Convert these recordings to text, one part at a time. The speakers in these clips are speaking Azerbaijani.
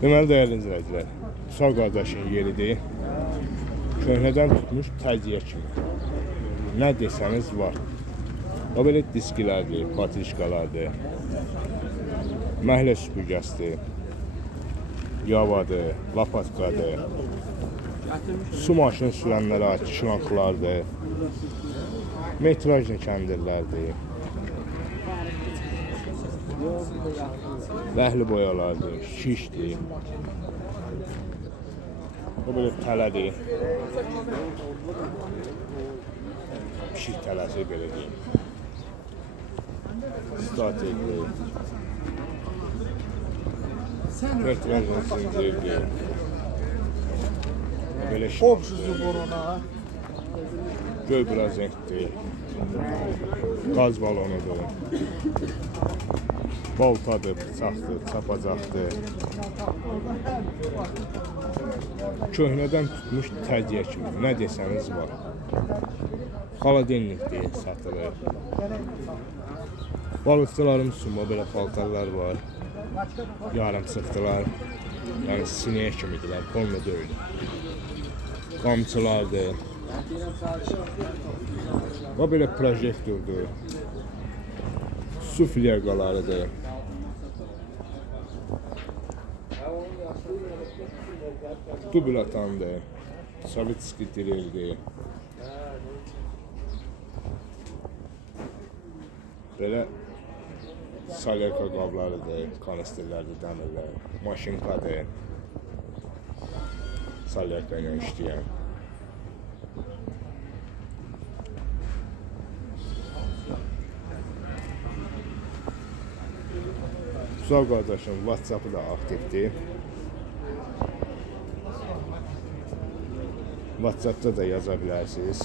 Deməli, dəyərli izləyicilər, sağ qardaşın yeridir. Köhnədən tutmuş təziyə kimi. Nə desəniz var. O belə diskilərdir, patrişkalardır, məhlə süpürgəsidir, yavadır, lapatkadır, su maşını sürənlərə ait şlanklardır, metrajlı kəndirlərdir, vəhli boyalardır, şişdir. O belə tələdir. Pişik tələsi belə deyim. Statikli. Metrajlı zincirdir. Belə şişdir. Göy brazentdir. Qaz balonudur. Baltadır, bıçaqdır, çapacaqdır. Köhnədən tutmuş təziyə kimi, nə desəniz var. Xaladenlikdir, satılır. Balıqçıların üçün belə paltarlar var. Yarım sıxdılar. Yəni sinəyə kimidirlər, polna deyil. Qamçılardır. O belə projektordur. Su flyaqalarıdır. Dublatandır. Savitski dilirdir. Belə salyarka qablarıdır, kanisterlərdir, dəmirlər, maşinkadır. Salyarka ilə işləyən. Sağ qardaşım WhatsApp-ı da aktivdir. WhatsApp-da da yaza bilərsiniz.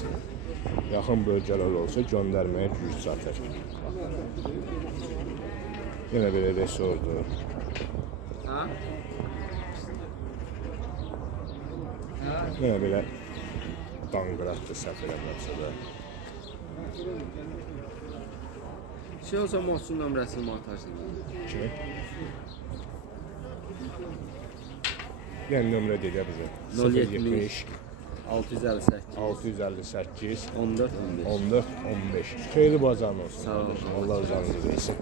Yaxın bölgələr olsa göndərməyə güc çatır. Yenə belə resordur. Yenə belə danqıratdır, səhv eləmirəmsə də. Şey olsa Mosun nömrəsini montajlayın. Kimi? Yəni nömrə deyə bizə. 070 658 658 14 15. 14 15. Xeyirli bazarın olsun. Sağ olun. Allah uzanınızı versin.